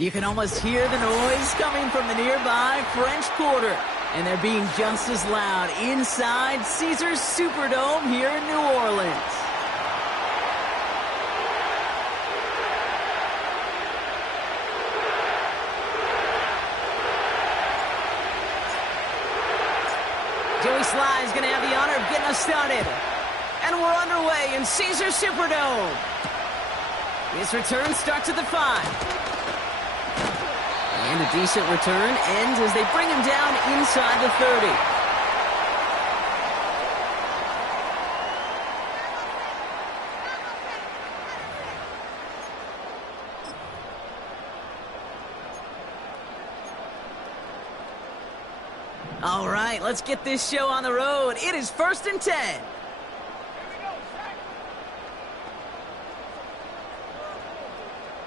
You can almost hear the noise coming from the nearby French Quarter. And they're being just as loud inside Caesars Superdome here in New Orleans. Joey Sly is going to have the honor of getting us started. And we're underway in Caesars Superdome. This return starts at the 5. And a decent return ends as they bring him down inside the 30. All right, let's get this show on the road. It is 1st and 10.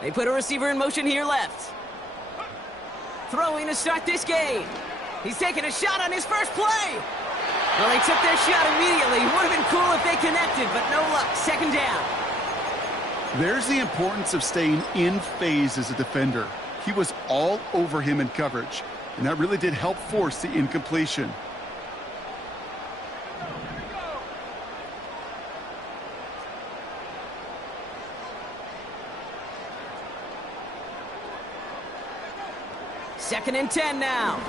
They put a receiver in motion here left. Throwing to start this game. He's taking a shot on his first play. Well, they took their shot immediately. Would have been cool if they connected, but no luck. 2nd down. There's the importance of staying in phase as a defender. He was all over him in coverage, and that really did help force the incompletion. Second and 10 now.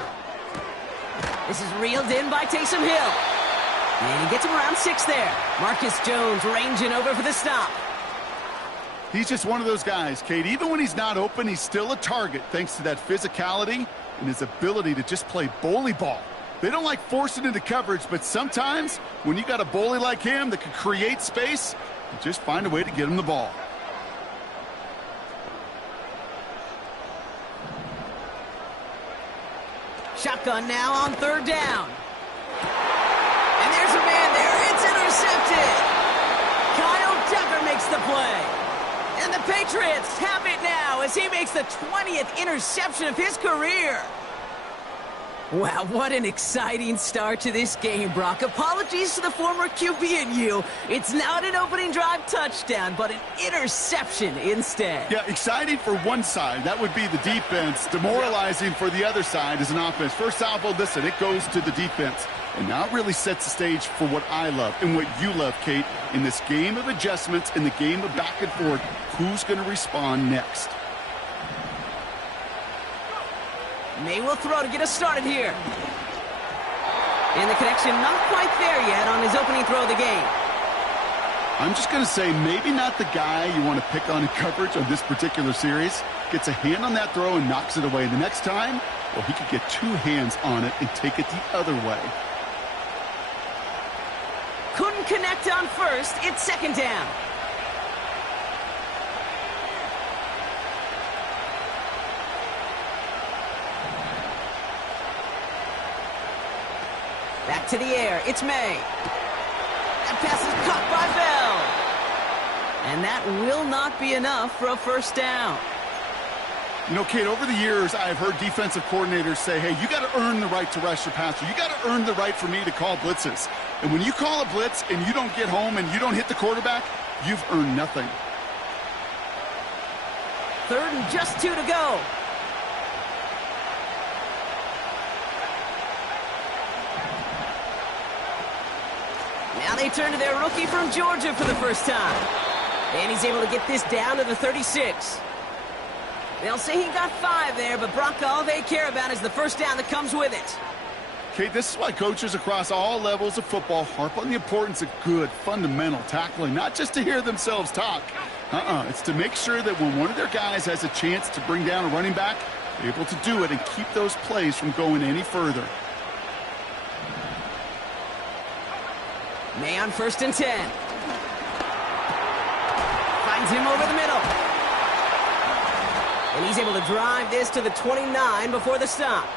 This is reeled in by Taysom Hill. And he gets him around 6 there. Marcus Jones ranging over for the stop. He's just one of those guys, Kate. Even when he's not open, he's still a target thanks to that physicality and his ability to just play bully ball. They don't like forcing into coverage, but sometimes when you got a bully like him that can create space, you just find a way to get him the ball. Shotgun now on 3rd down. And there's a man there. It's intercepted. Kyle Tucker makes the play. And the Patriots have it now as he makes the 20th interception of his career. Wow, what an exciting start to this game, Brock. Apologies to the former QB and you. It's not an opening drive touchdown, but an interception instead. Yeah, exciting for one side. That would be the defense. Demoralizing for the other side as an offense. First salvo, listen, it goes to the defense. And now it really sets the stage for what I love and what you love, Kate, in this game of adjustments, in the game of back and forth. Who's going to respond next? May will throw to get us started here. And the connection not quite there yet on his opening throw of the game. I'm just going to say maybe not the guy you want to pick on in coverage on this particular series. Gets a hand on that throw and knocks it away. The next time, well, he could get 2 hands on it and take it the other way. Couldn't connect on first. It's 2nd down. Back to the air. It's May. That pass is caught by Bell. And that will not be enough for a 1st down. You know, Kate, over the years, I've heard defensive coordinators say, hey, you got to earn the right to rush your passer. You got to earn the right for me to call blitzes. And when you call a blitz and you don't get home and you don't hit the quarterback, you've earned nothing. 3rd and just 2 to go. Now they turn to their rookie from Georgia for the first time. And he's able to get this down to the 36. They'll say he got 5 there, but Brock, all they care about is the 1st down that comes with it. Okay, this is why coaches across all levels of football harp on the importance of good, fundamental tackling, not just to hear themselves talk. It's to make sure that when one of their guys has a chance to bring down a running back, they're able to do it and keep those plays from going any further. May on 1st and 10. Finds him over the middle. And he's able to drive this to the 29 before the stop.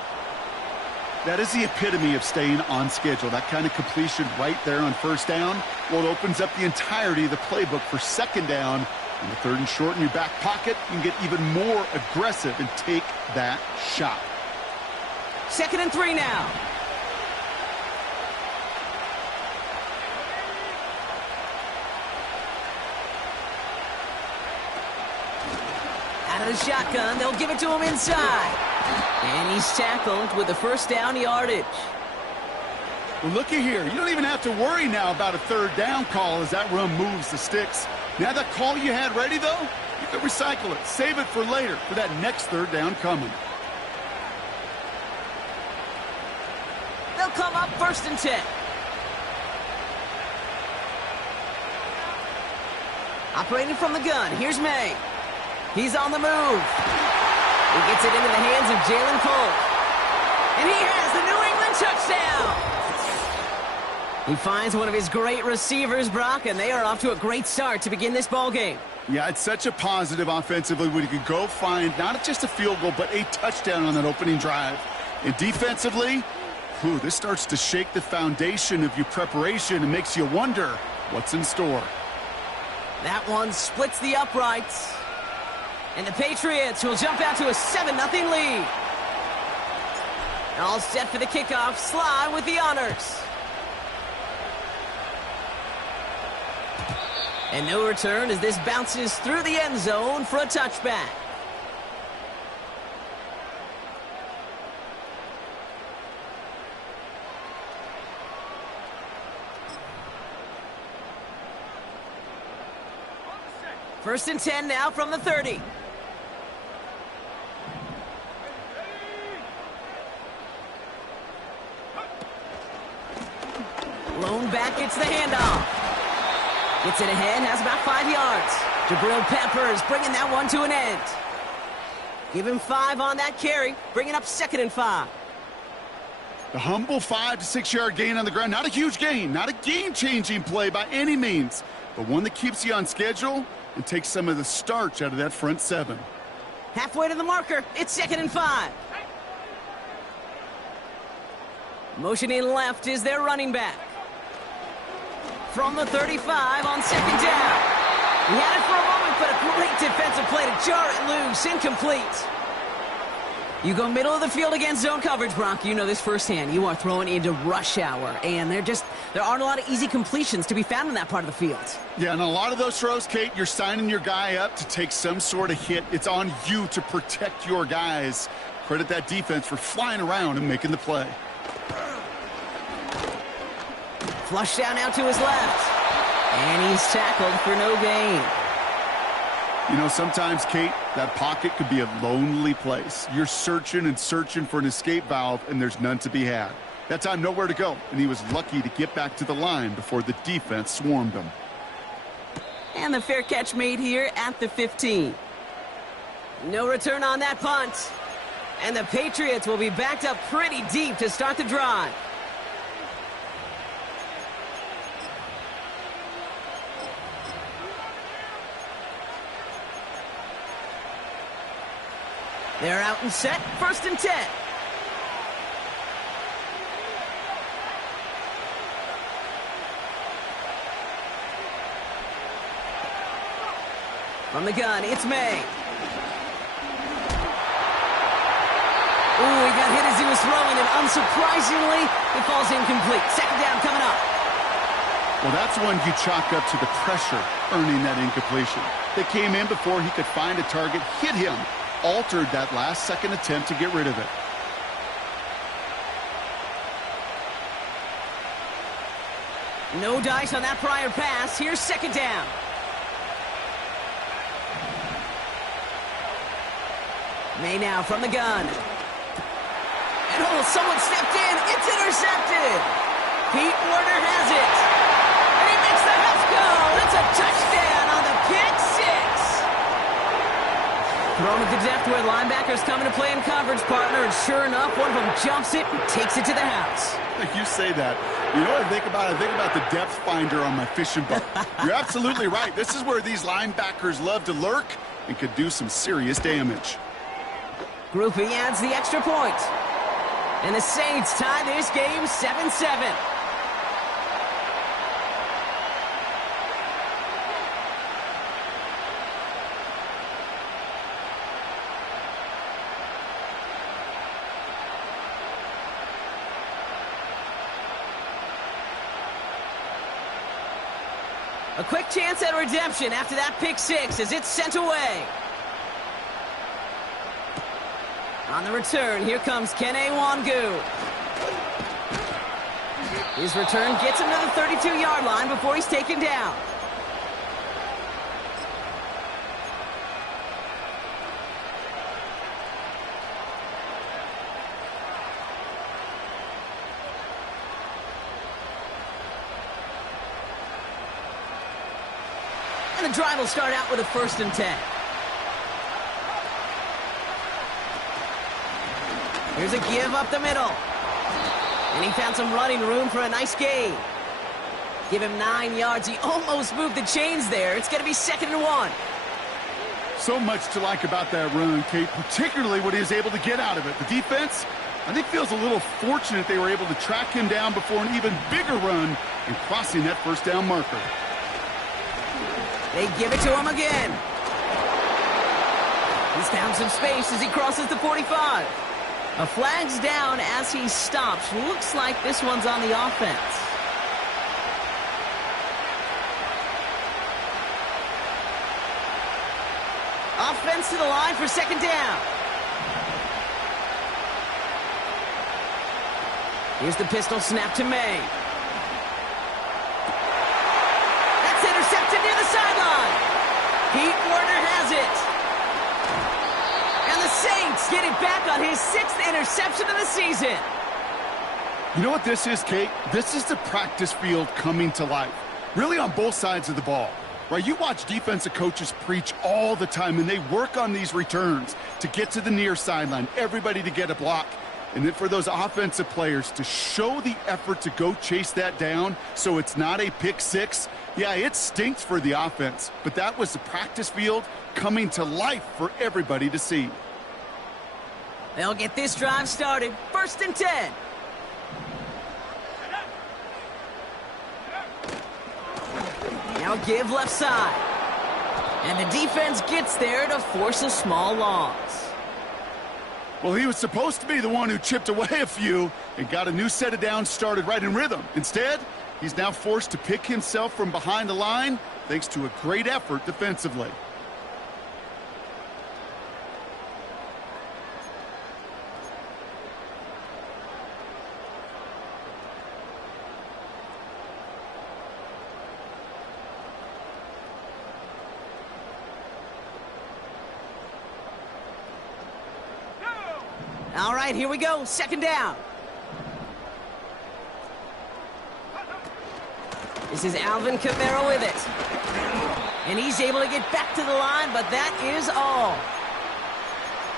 That is the epitome of staying on schedule. That kind of completion right there on 1st down. Well, it opens up the entirety of the playbook for 2nd down. And the 3rd and short in your back pocket, you can get even more aggressive and take that shot. 2nd and 3 now. Out of Out of shotgun, they'll give it to him inside. And he's tackled with the first down yardage. Well, looky here. You don't even have to worry now about a third down call as that run moves the sticks. Now that call you had ready, though, you can recycle it. Save it for later for that next third down coming. They'll come up 1st and 10. Operating from the gun, here's May. He's on the move. He gets it into the hands of Jalen Cole. And he has the New England touchdown. He finds one of his great receivers, Brock, and they are off to a great start to begin this ball game. Yeah, it's such a positive offensively when you can go find not just a field goal, but a touchdown on that opening drive. And defensively, this starts to shake the foundation of your preparation and makes you wonder what's in store. That one splits the uprights. And the Patriots will jump out to a 7-0 lead. All set for the kickoff. Sly with the honors. And no return as this bounces through the end zone for a touchback. First and 10 now from the 30. Lone back gets the handoff. Gets it ahead, has about 5 yards. Jabril Peppers bringing that one to an end. Give him 5 on that carry, bringing up 2nd and 5. The humble 5 to 6 yard gain on the ground. Not a huge gain, not a game-changing play by any means, but one that keeps you on schedule and takes some of the starch out of that front 7. Halfway to the marker, it's 2nd and 5. Motioning left is their running back. From the 35 on 2nd down. He had it for a moment, but a great defensive play to jar it loose. Incomplete. You go middle of the field against zone coverage, Brock. You know this firsthand. You are throwing into rush hour, and there aren't a lot of easy completions to be found in that part of the field. Yeah, and a lot of those throws, Kate, you're signing your guy up to take some sort of hit. It's on you to protect your guys. Credit that defense for flying around and making the play. Flush down now to his left. And he's tackled for no gain. You know, sometimes, Kate, that pocket could be a lonely place. You're searching and searching for an escape valve, and there's none to be had. That time, nowhere to go, and he was lucky to get back to the line before the defense swarmed him. And the fair catch made here at the 15. No return on that punt. And the Patriots will be backed up pretty deep to start the drive. They're out and set. 1st and 10. From the gun, it's May. Ooh, he got hit as he was throwing, and unsurprisingly, it falls incomplete. 2nd down coming up. Well, that's one you chalk up to the pressure earning that incompletion. They came in before he could find a target, hit him, altered that last-second attempt to get rid of it. No dice on that prior pass. Here's 2nd down. May now from the gun. And someone stepped in. It's intercepted. Pete Werner has it. And he makes the house go. It's a touchdown on the pick six. Thrown it to depth where linebackers coming to play in coverage, partner. And sure enough, one of them jumps it and takes it to the house. You say that. You know what I think about? I think about the depth finder on my fishing boat. You're absolutely right. This is where these linebackers love to lurk and could do some serious damage. Groupie adds the extra point. And the Saints tie this game 7-7. A quick chance at redemption after that pick six as it's sent away. On the return, here comes Kene Wangu. His return gets him to the 32-yard line before he's taken down. And the drive will start out with a 1st and 10. Here's a give up the middle. And he found some running room for a nice gain. Give him 9 yards. He almost moved the chains there. It's going to be 2nd and 1. So much to like about that run, Kate, particularly what he was able to get out of it. The defense, I think, feels a little fortunate they were able to track him down before an even bigger run and crossing that 1st down marker. They give it to him again. He's found some space as he crosses the 45. A flag's down as he stops. Looks like this one's on the offense. Offense to the line for 2nd down. Here's the pistol snap to May. That's intercepted near the sideline. Pete Warner has it. And the Saints get it back on his 6th interception of the season. You know what this is, Kate? This is the practice field coming to life. Really on both sides of the ball. Right? You watch defensive coaches preach all the time, and they work on these returns to get to the near sideline, everybody to get a block. And then for those offensive players to show the effort to go chase that down so it's not a pick six, yeah, it stinks for the offense. But that was the practice field coming to life for everybody to see. They'll get this drive started. 1st and 10. Now give left side. And the defense gets there to force a small loss. Well, he was supposed to be the one who chipped away a few and got a new set of downs started right in rhythm. Instead, he's now forced to pick himself from behind the line thanks to a great effort defensively. All right, here we go. 2nd down. This is Alvin Kamara with it. And he's able to get back to the line, but that is all.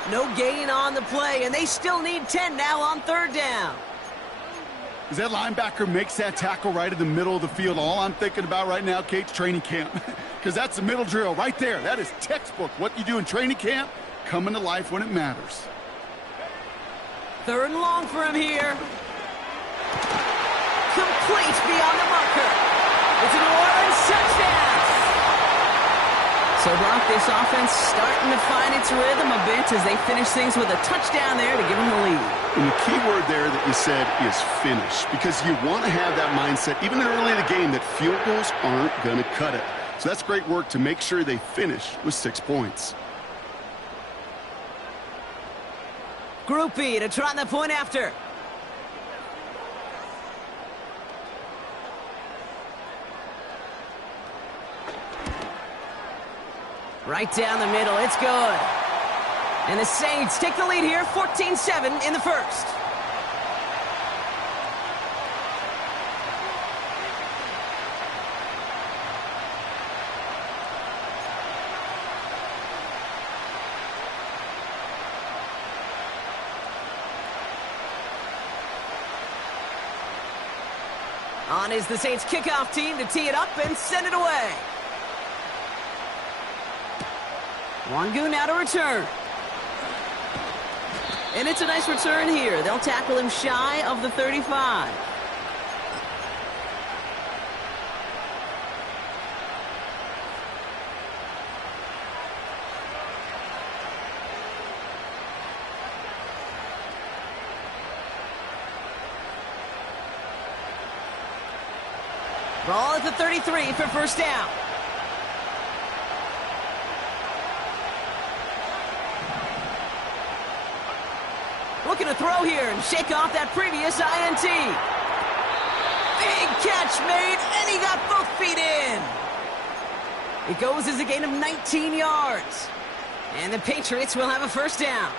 No gain on the play, and they still need 10 now on 3rd down. As that linebacker makes that tackle right in the middle of the field, all I'm thinking about right now, Kate's training camp. Because that's the middle drill right there. That is textbook. What you do in training camp, coming to life when it matters. 3rd and long for him here. Complete beyond the marker. It's a New Orleans touchdown. So, Brock, this offense starting to find its rhythm a bit as they finish things with a touchdown there to give them the lead. And the key word there that you said is finish, because you want to have that mindset, even early in the game, that field goals aren't going to cut it. So that's great work to make sure they finish with 6 points. Group B to try the point after. Right down the middle, it's good. And the Saints take the lead here, 14-7 in the 1st. On is the Saints kickoff team to tee it up and send it away. Wangu now to return. And it's a nice return here. They'll tackle him shy of the 35. Ball at the 33 for 1st down. looking to throw here and shake off that previous INT. Big catch made, and he got both feet in. It goes as a gain of 19 yards. And the Patriots will have a first down.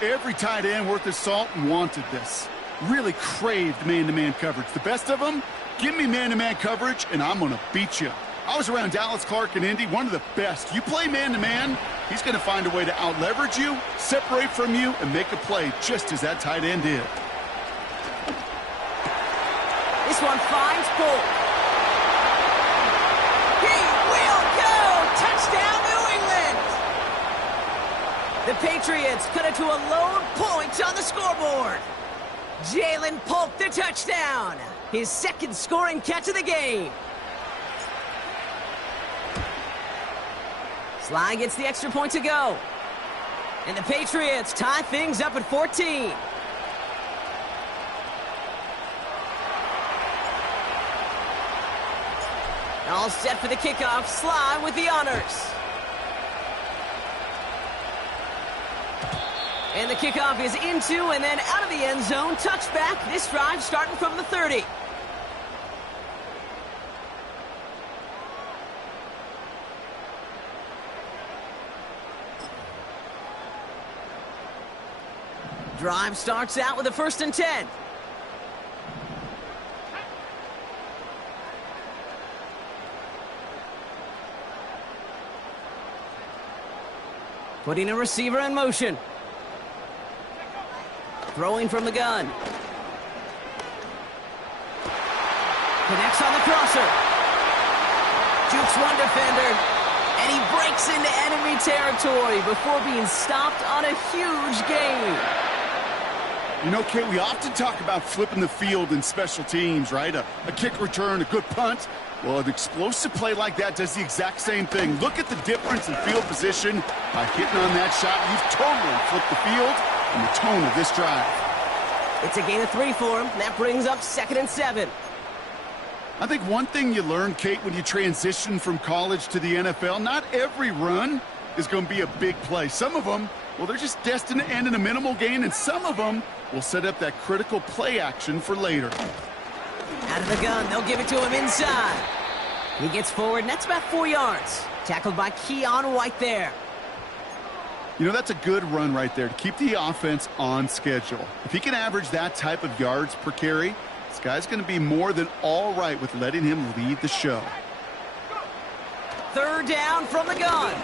Every tight end worth his salt wanted this. Really craved man-to-man coverage. The best of them, give me man-to-man coverage, and I'm going to beat you. I was around Dallas Clark and Indy, one of the best. You play man-to-man, he's going to find a way to out-leverage you, separate from you, and make a play just as that tight end did. This one finds Polk. He will go! Touchdown, New England! The Patriots cut it to a lone point on the scoreboard. Jalen Polk, the touchdown. His second scoring catch of the game. Sly gets the extra point to go. And the Patriots tie things up at 14. All set for the kickoff. Sly with the honors. And the kickoff is into and then out of the end zone. Touchback. This drive starting from the 30. Drive starts out with a 1st and 10. Putting a receiver in motion. Throwing from the gun. Connects on the crosser. Jukes one defender. And he breaks into enemy territory before being stopped on a huge gain. You know, Kate, we often talk about flipping the field in special teams, right? A kick return, a good punt. Well, an explosive play like that does the exact same thing. Look at the difference in field position. By hitting on that shot, you've totally flipped the field and the tone of this drive. It's a gain of 3 for him. That brings up 2nd and 7. I think one thing you learn, Kate, when you transition from college to the NFL, not every run is going to be a big play. Some of them, well, they're just destined to end in a minimal gain, and some of them will set up that critical play action for later. Out of the gun, they'll give it to him inside. He gets forward, and that's about 4 yards. Tackled by Keon White there. You know, that's a good run right there to keep the offense on schedule. If he can average that type of yards per carry, this guy's going to be more than all right with letting him lead the show. 3rd down from the gun.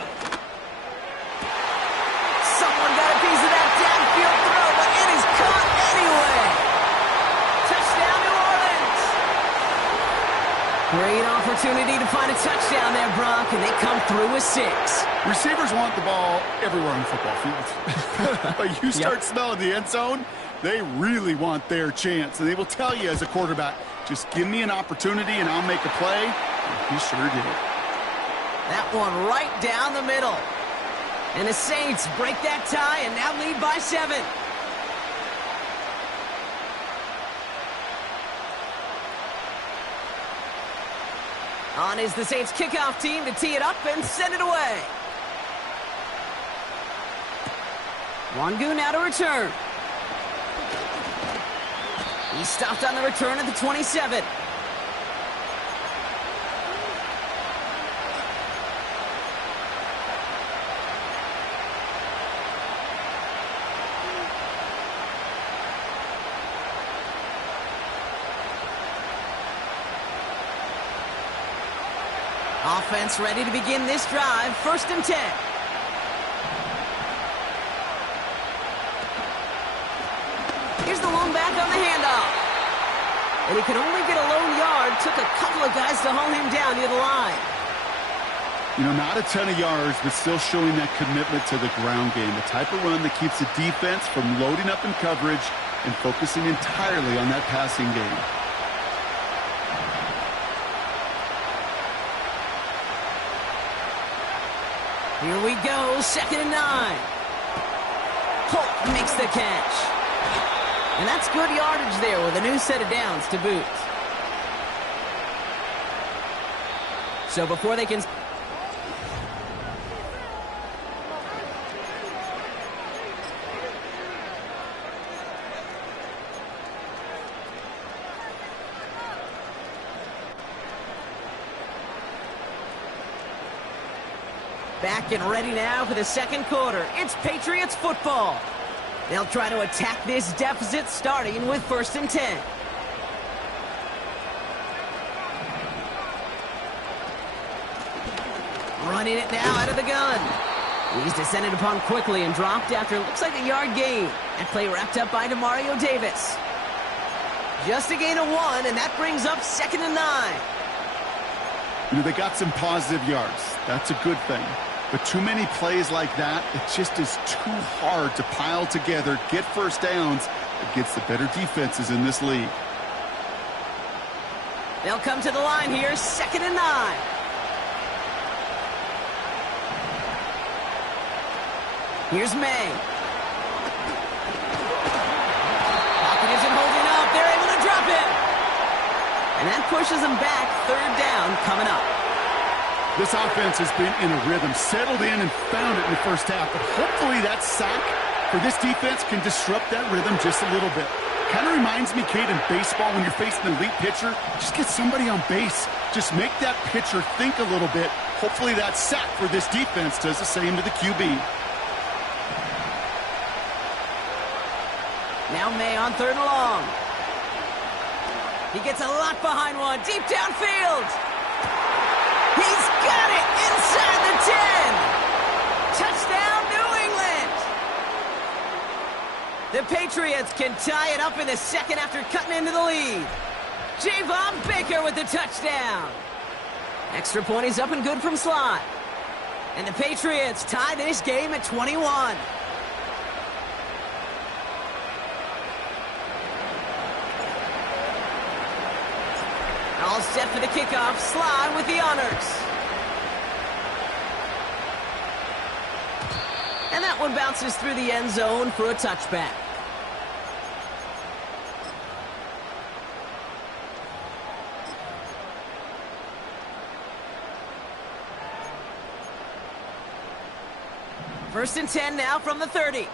Someone got a piece of that downfield throw, but it is caught anyway. Touchdown, New Orleans. Great opportunity to find a touchdown there, Brock, and they come through with 6. Receivers want the ball everywhere on the football field. But you start smelling the end zone, they really want their chance. And they will tell you as a quarterback, just give me an opportunity and I'll make a play. And he sure did. That one right down the middle. And the Saints break that tie and now lead by 7. On is the Saints kickoff team to tee it up and send it away. Wangu now to return. He stopped on the return at the 27. Offense ready to begin this drive. 1st and 10. Here's the lone back on the handoff. And he could only get a lone yard. Took a couple of guys to hold him down near the line. You know, not a ton of yards, but still showing that commitment to the ground game. The type of run that keeps the defense from loading up in coverage and focusing entirely on that passing game. Here we go, 2nd and 9. Polk makes the catch. And that's good yardage there with a new set of downs to boot. So before they can... Back and ready now for the second quarter. It's Patriots football. They'll try to attack this deficit starting with 1st and 10. Running it now out of the gun. He's descended upon quickly and dropped after it looks like a yard gain. That play wrapped up by Demario Davis. Just a gain of 1, and that brings up 2nd and 9. You know, they got some positive yards. That's a good thing. But too many plays like that, it just is too hard to pile together, get first downs against the better defenses in this league. They'll come to the line here, 2nd and 9. Here's May. Pocket isn't holding up. They're able to drop it. And that pushes them back. 3rd down coming up. This offense has been in a rhythm, settled in and found it in the first half. But hopefully that sack for this defense can disrupt that rhythm just a little bit. Kind of reminds me, Kate, in baseball when you're facing an elite pitcher, just get somebody on base. Just make that pitcher think a little bit. Hopefully that sack for this defense does the same to the QB. Now May on 3rd and long. He gets a lot behind one. Deep downfield. He's got it inside the 10. Touchdown, New England. The Patriots can tie it up in the second after cutting into the lead. Javon Baker with the touchdown. Extra point is up and good from slot. And the Patriots tie this game at 21. All set for the kickoff. Slide with the honors. And that one bounces through the end zone for a touchback. First and 10 now from the 30.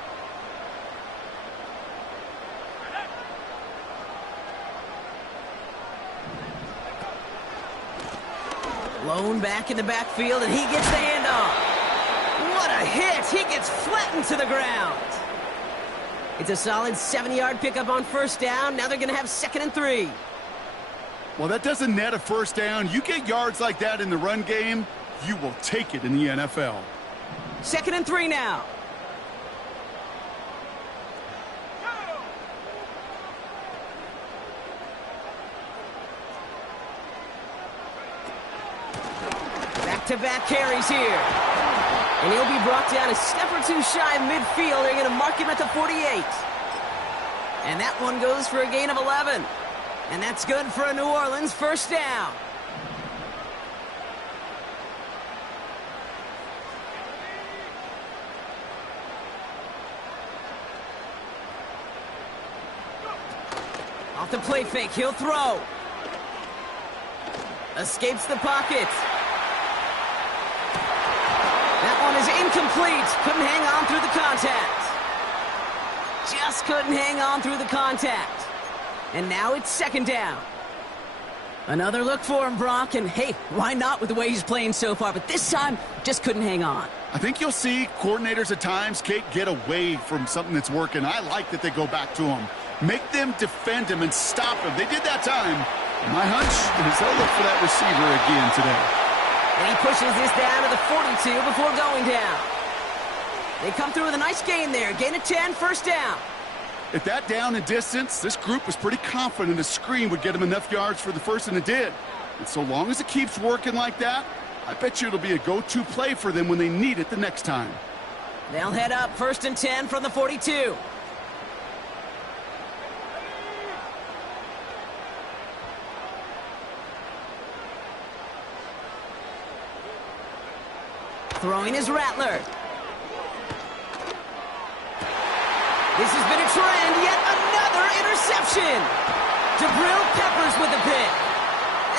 Lone back in the backfield, and he gets the handoff. What a hit! He gets flattened to the ground. It's a solid 7-yard pickup on 1st down. Now they're going to have 2nd and 3. Well, that doesn't net a 1st down. You get yards like that in the run game, you will take it in the NFL. 2nd and 3 now. Back-to-back carries here. And he'll be brought down a step or two shy of midfield. They're going to mark him at the 48. And that one goes for a gain of 11. And that's good for a New Orleans 1st down. Off the play fake, he'll throw. Escapes the pocket. That one is incomplete. Couldn't hang on through the contact. Just couldn't hang on through the contact. And now it's 2nd down. Another look for him, Brock. And hey, why not with the way he's playing so far? But this time, just couldn't hang on. I think you'll see coordinators at times, Kate, get away from something that's working. I like that they go back to him. Make them defend him and stop him. They did that time. My hunch is they'll look for that receiver again today. And he pushes this down to the 42 before going down. They come through with a nice gain there. Gain of 10, 1st down. At that down and distance, this group was pretty confident a screen would get them enough yards for the 1st, and it did. And so long as it keeps working like that, I bet you it'll be a go-to play for them when they need it the next time. They'll head up 1st and 10 from the 42. Throwing his Rattler. This has been a trend, yet another interception. Jabril Peppers with the pick.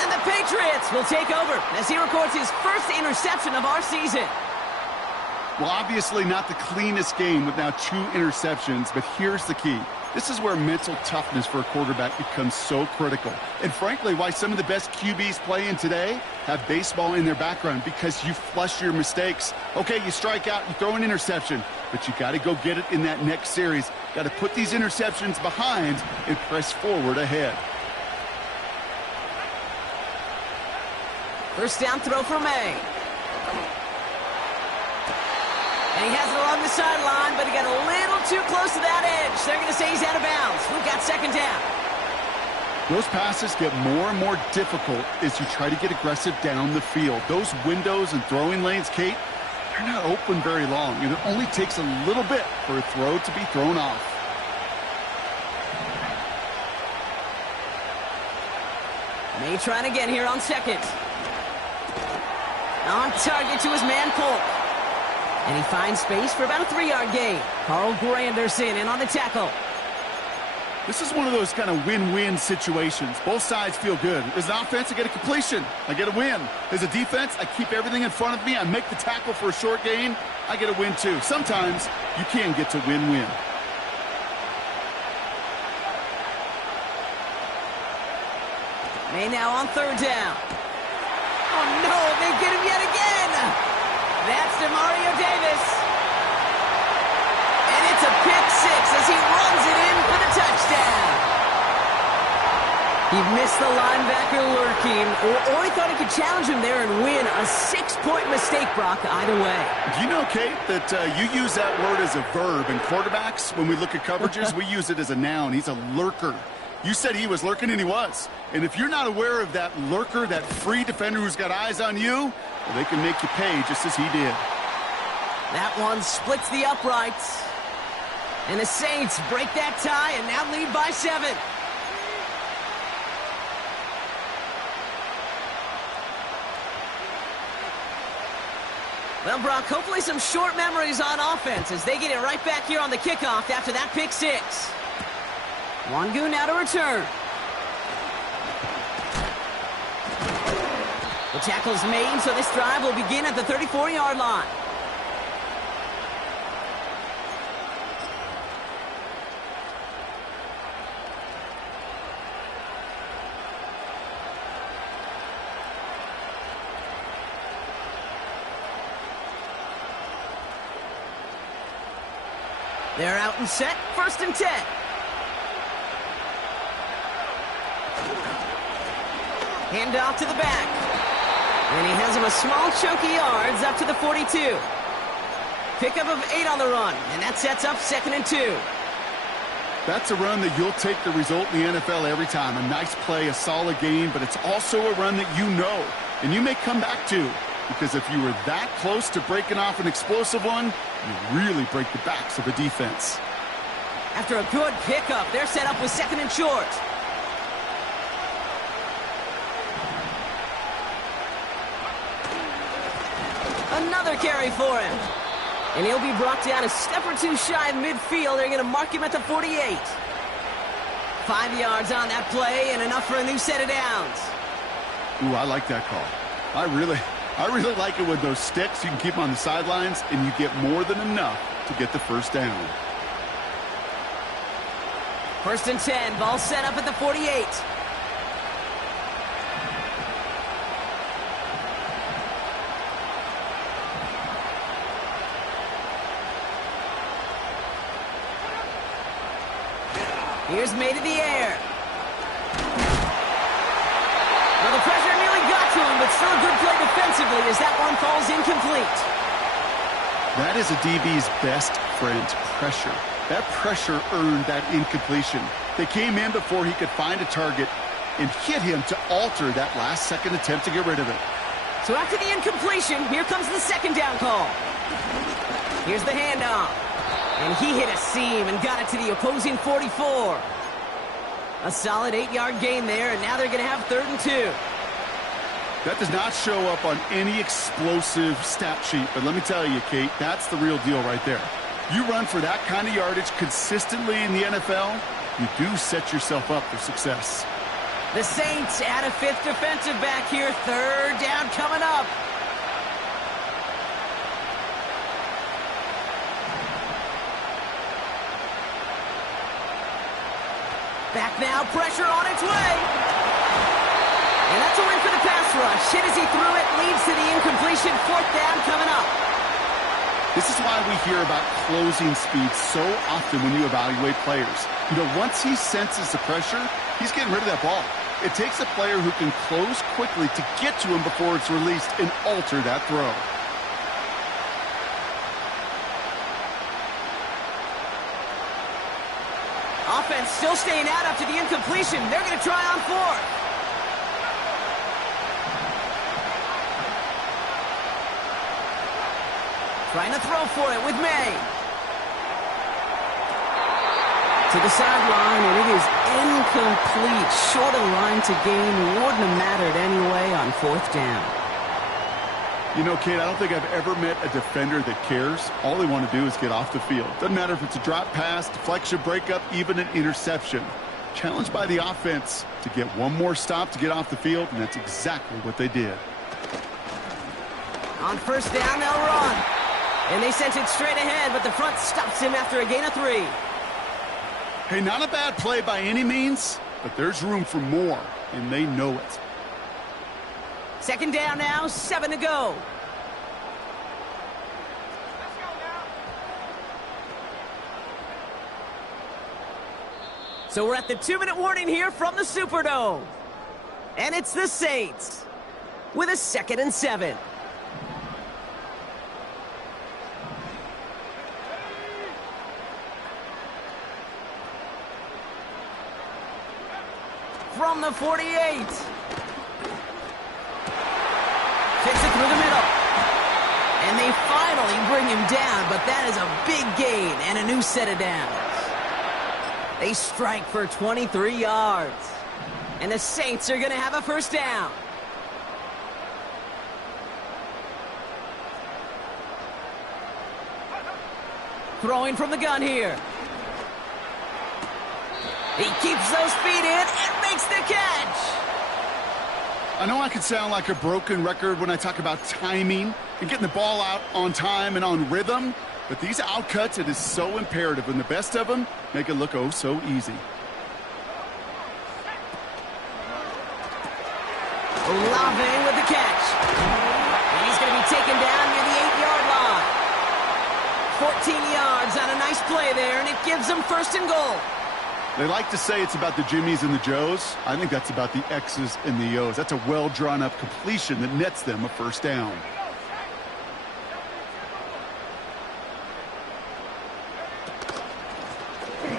And the Patriots will take over as he records his 1st interception of our season. Well, obviously not the cleanest game with now 2 interceptions, but here's the key. This is where mental toughness for a quarterback becomes so critical. And frankly, why some of the best QBs playing today have baseball in their background, because you flush your mistakes. Okay, you strike out, you throw an interception, but you got to go get it in that next series. Got to put these interceptions behind and press forward ahead. First down throw for May. And he has it along the sideline, but he got a little too close to that edge. They're going to say he's out of bounds. We've got second down. Those passes get more and more difficult as you try to get aggressive down the field. Those windows and throwing lanes, Kate, they're not open very long. It only takes a little bit for a throw to be thrown off. May trying again here on second. On target to his man, Polk. And he finds space for about a 3-yard gain. Carl Granderson in on the tackle. This is one of those kind of win-win situations. Both sides feel good. As an offense, I get a completion. I get a win. As a defense, I keep everything in front of me. I make the tackle for a short gain. I get a win, too. Sometimes you can get to win-win. May now on third down. Oh, no, they get him yet again. That's DeMario Davis. And it's a pick six as he runs it in for the touchdown. He missed the linebacker lurking, or he thought he could challenge him there and win. A 6-point mistake, Brock, either way. Do you know, Kate, that you use that word as a verb? In quarterbacks, when we look at coverages, we use it as a noun. He's a lurker. You said he was lurking, and he was. And if you're not aware of that lurker, that free defender who's got eyes on you, well, they can make you pay just as he did. That one splits the uprights. And the Saints break that tie and now lead by 7. Well, Brock, hopefully some short memories on offense as they get it right back here on the kickoff after that pick six. Wangu now to return. The tackle's made, so this drive will begin at the 34-yard line. They're out and set, 1st and 10. Hand off to the back. And he has him a small chunk of yards up to the 42. Pickup of 8 on the run, and that sets up 2nd and 2. That's a run that you'll take the result in the NFL every time. A nice play, a solid game, but it's also a run that you know, and you may come back to. Because if you were that close to breaking off an explosive one, you really break the backs of a defense. After a good pickup, they're set up with 2nd and short. Another carry for him. And he'll be brought down a step or two shy of midfield. They're going to mark him at the 48. 5 yards on that play and enough for a new set of downs. Ooh, I like that call. I really like it with those sticks. You can keep them on the sidelines, and you get more than enough to get the first down. 1st and 10. Ball set up at the 48. Here's May to the air. Well, the pressure nearly got to him, but still a good play defensively as that one falls incomplete. That is a DB's best friend, pressure. That pressure earned that incompletion. They came in before he could find a target and hit him to alter that last-second attempt to get rid of it. So after the incompletion, here comes the 2nd down call. Here's the handoff. And he hit a seam and got it to the opposing 44. A solid 8-yard gain there, and now they're going to have 3rd and 2. That does not show up on any explosive stat sheet, but let me tell you, Kate, that's the real deal right there. You run for that kind of yardage consistently in the NFL, you do set yourself up for success. The Saints add a 5th defensive back here. 3rd down coming up. Back now, pressure on its way. And that's a win for the pass rush. Hit as he threw it, leads to the incompletion. 4th down coming up. This is why we hear about closing speed so often when you evaluate players. You know, once he senses the pressure, he's getting rid of that ball. It takes a player who can close quickly to get to him before it's released and alter that throw. Offense still staying out after the incompletion. They're going to try on 4th. Trying to throw for it with May. To the sideline, and it is incomplete. Short of the line to gain. Wouldn't have mattered anyway on 4th down. You know, Kate, I don't think I've ever met a defender that cares. All they want to do is get off the field. Doesn't matter if it's a drop pass, deflection, breakup, even an interception. Challenged by the offense to get one more stop to get off the field, and that's exactly what they did. On 1st down, they'll run. And they sent it straight ahead, but the front stops him after a gain of 3. Hey, not a bad play by any means, but there's room for more, and they know it. 2nd down now, 7 to go. So we're at the 2-minute warning here from the Superdome. And it's the Saints with a 2nd and 7. From the 48. Kicks it through the middle. And they finally bring him down, but that is a big gain and a new set of downs. They strike for 23 yards. And the Saints are going to have a 1st down. Throwing from the gun here. He keeps those feet in and makes the catch. I know I can sound like a broken record when I talk about timing and getting the ball out on time and on rhythm, but these outcuts, it is so imperative, and the best of them make it look oh so easy. Olave with the catch. And he's going to be taken down near the 8-yard line. 14 yards on a nice play there, and it gives them 1st and goal. They like to say it's about the Jimmies and the Joes. I think that's about the X's and the O's. That's a well-drawn-up completion that nets them a 1st down.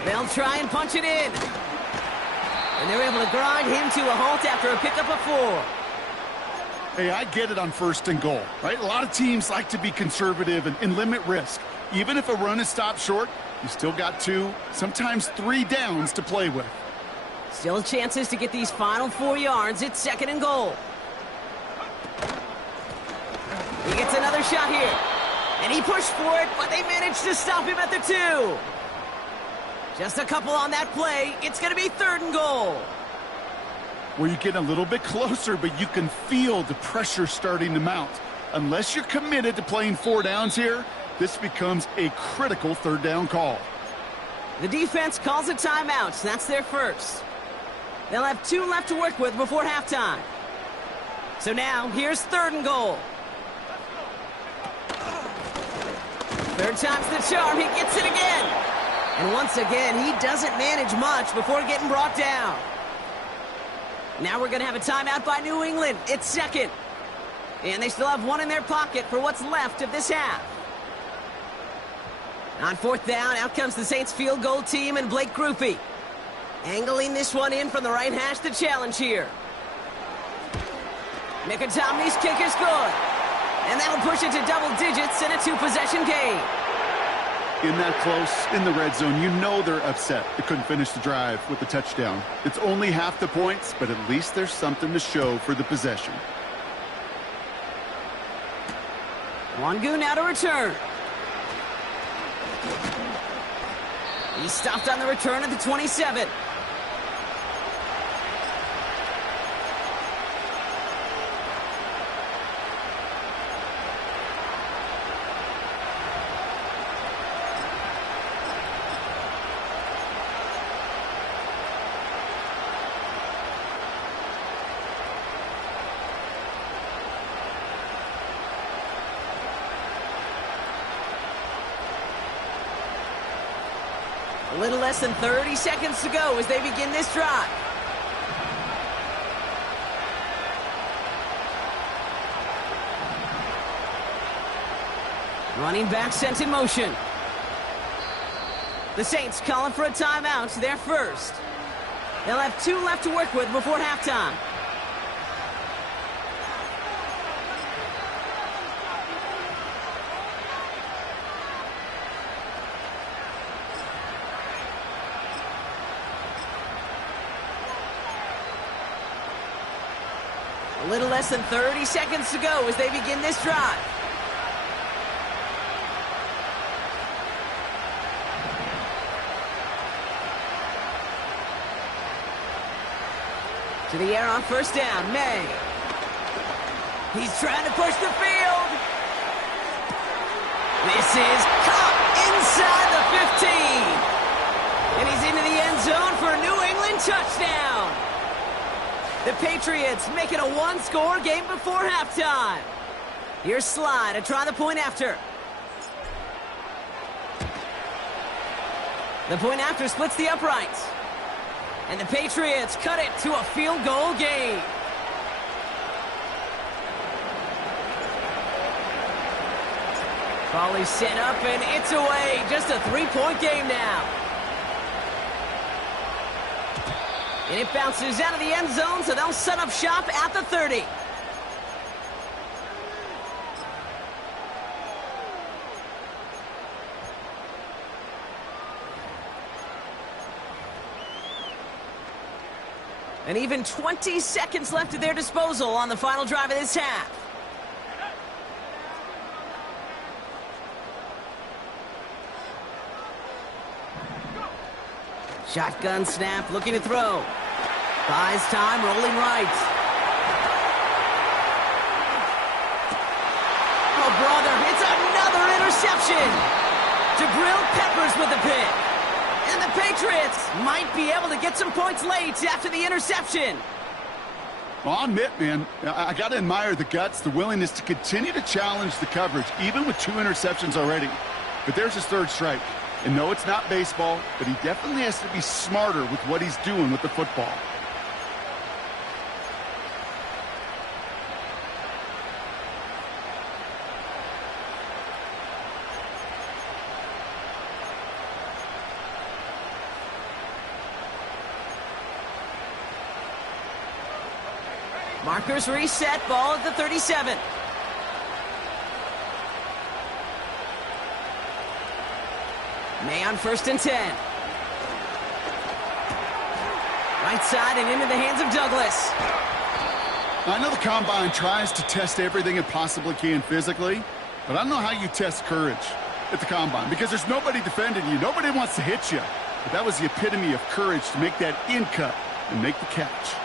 They'll try and punch it in. And they're able to grind him to a halt after a pickup of 4. Hey, I get it on 1st and goal, right? A lot of teams like to be conservative and limit risk. Even if a run is stopped short, you still got 2, sometimes 3 downs to play with. Still chances to get these final 4 yards. It's 2nd and goal. He gets another shot here. And he pushed for it, but they managed to stop him at the 2. Just a couple on that play. It's going to be 3rd and goal. Well, you're getting a little bit closer, but you can feel the pressure starting to mount. Unless you're committed to playing 4 downs here, this becomes a critical 3rd down call. The defense calls a timeout. That's their 1st. They'll have 2 left to work with before halftime. So now, here's 3rd and goal. 3rd time's the charm. He gets it again. And once again, he doesn't manage much before getting brought down. Now we're going to have a timeout by New England. It's 2nd. And they still have 1 in their pocket for what's left of this half. On 4th down, out comes the Saints field goal team and Blake Grupe. Angling this one in from the right hash to challenge here. Mikatomny's kick is good. And that'll push it to double digits and a 2-possession game. In that close, in the red zone, you know they're upset. They couldn't finish the drive with the touchdown. It's only half the points, but at least there's something to show for the possession. Wangu now to return. He stopped on the return at the 27. A little less than 30 seconds to go as they begin this drive. Running back sent in motion. The Saints calling for a timeout. They're first. They'll have 2 left to work with before halftime. A little less than 30 seconds to go as they begin this drive. To the air on first down, May. He's trying to push the field. This is caught inside the 15. And he's into the end zone for a New England touchdown. The Patriots make it a 1-score game before halftime. Here's Sly to try the point after. The point after splits the uprights. And the Patriots cut it to a field goal game. Ball is set up and it's away. Just a 3-point game now. And it bounces out of the end zone, so they'll set up shop at the 30. And even 20 seconds left at their disposal on the final drive of this half. Shotgun snap, looking to throw. Buys time, rolling right. Oh, brother, it's another interception. Jabril Peppers with the pick. And the Patriots might be able to get some points late after the interception. Well, I'll admit, man, I got to admire the guts, the willingness to continue to challenge the coverage, even with 2 interceptions already. But there's his 3rd strike. And no, it's not baseball, but he definitely has to be smarter with what he's doing with the football. Markers reset, ball at the 37. May on 1st and 10. Right side and into the hands of Douglas. I know the Combine tries to test everything it possibly can physically, but I don't know how you test courage at the Combine because there's nobody defending you. Nobody wants to hit you. But that was the epitome of courage to make that in cut and make the catch.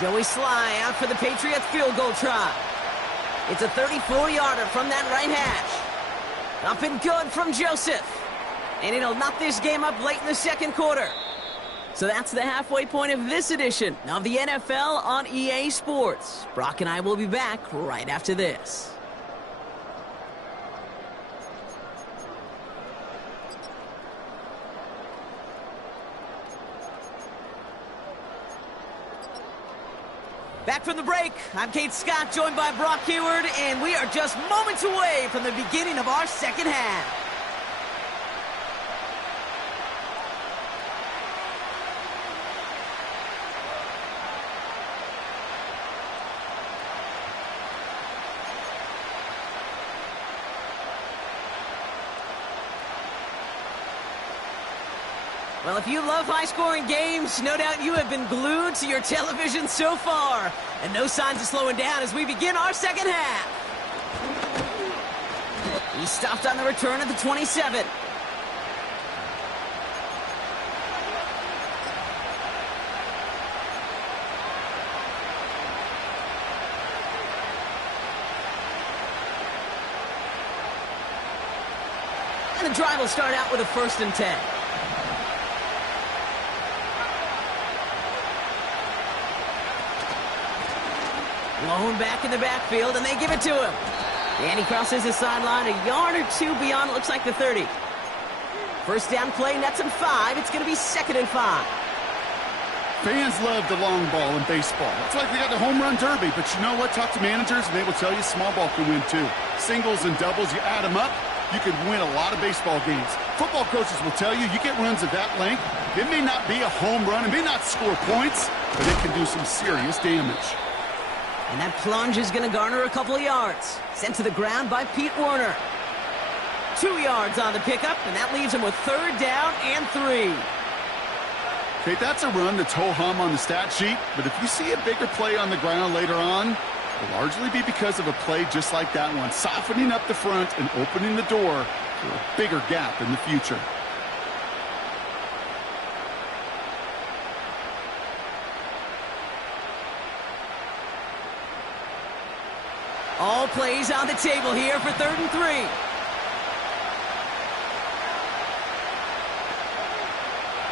Joey Sly out for the Patriots field goal try. It's a 34-yarder from that right hash. Up and good from Joseph. And it'll knock this game up late in the 2nd quarter. So that's the halfway point of this edition of the NFL on EA Sports. Brock and I will be back right after this. Back from the break, I'm Kate Scott, joined by Brock Hayward, and we are just moments away from the beginning of our 2nd half. Well, if you love high-scoring games, no doubt you have been glued to your television so far. And no signs of slowing down as we begin our 2nd half. He stopped on the return at the 27. And the drive will start out with a 1st and 10. Blown back in the backfield, and they give it to him. And he crosses the sideline a yard or two beyond, it looks like the 30. First down play, nets him 5. It's going to be 2nd and 5. Fans love the long ball in baseball. It's like they got the home run derby, but you know what? Talk to managers, and they will tell you small ball can win too. Singles and doubles, you add them up, you can win a lot of baseball games. Football coaches will tell you, you get runs of that length, it may not be a home run, it may not score points, but it can do some serious damage. And that plunge is going to garner a couple of yards. Sent to the ground by Pete Werner. 2 yards on the pickup, and that leaves him with 3rd down and 3. Okay, that's a run that's ho-hum on the stat sheet, but if you see a bigger play on the ground later on, it'll largely be because of a play just like that one, softening up the front and opening the door for a bigger gap in the future. All plays on the table here for 3rd and 3.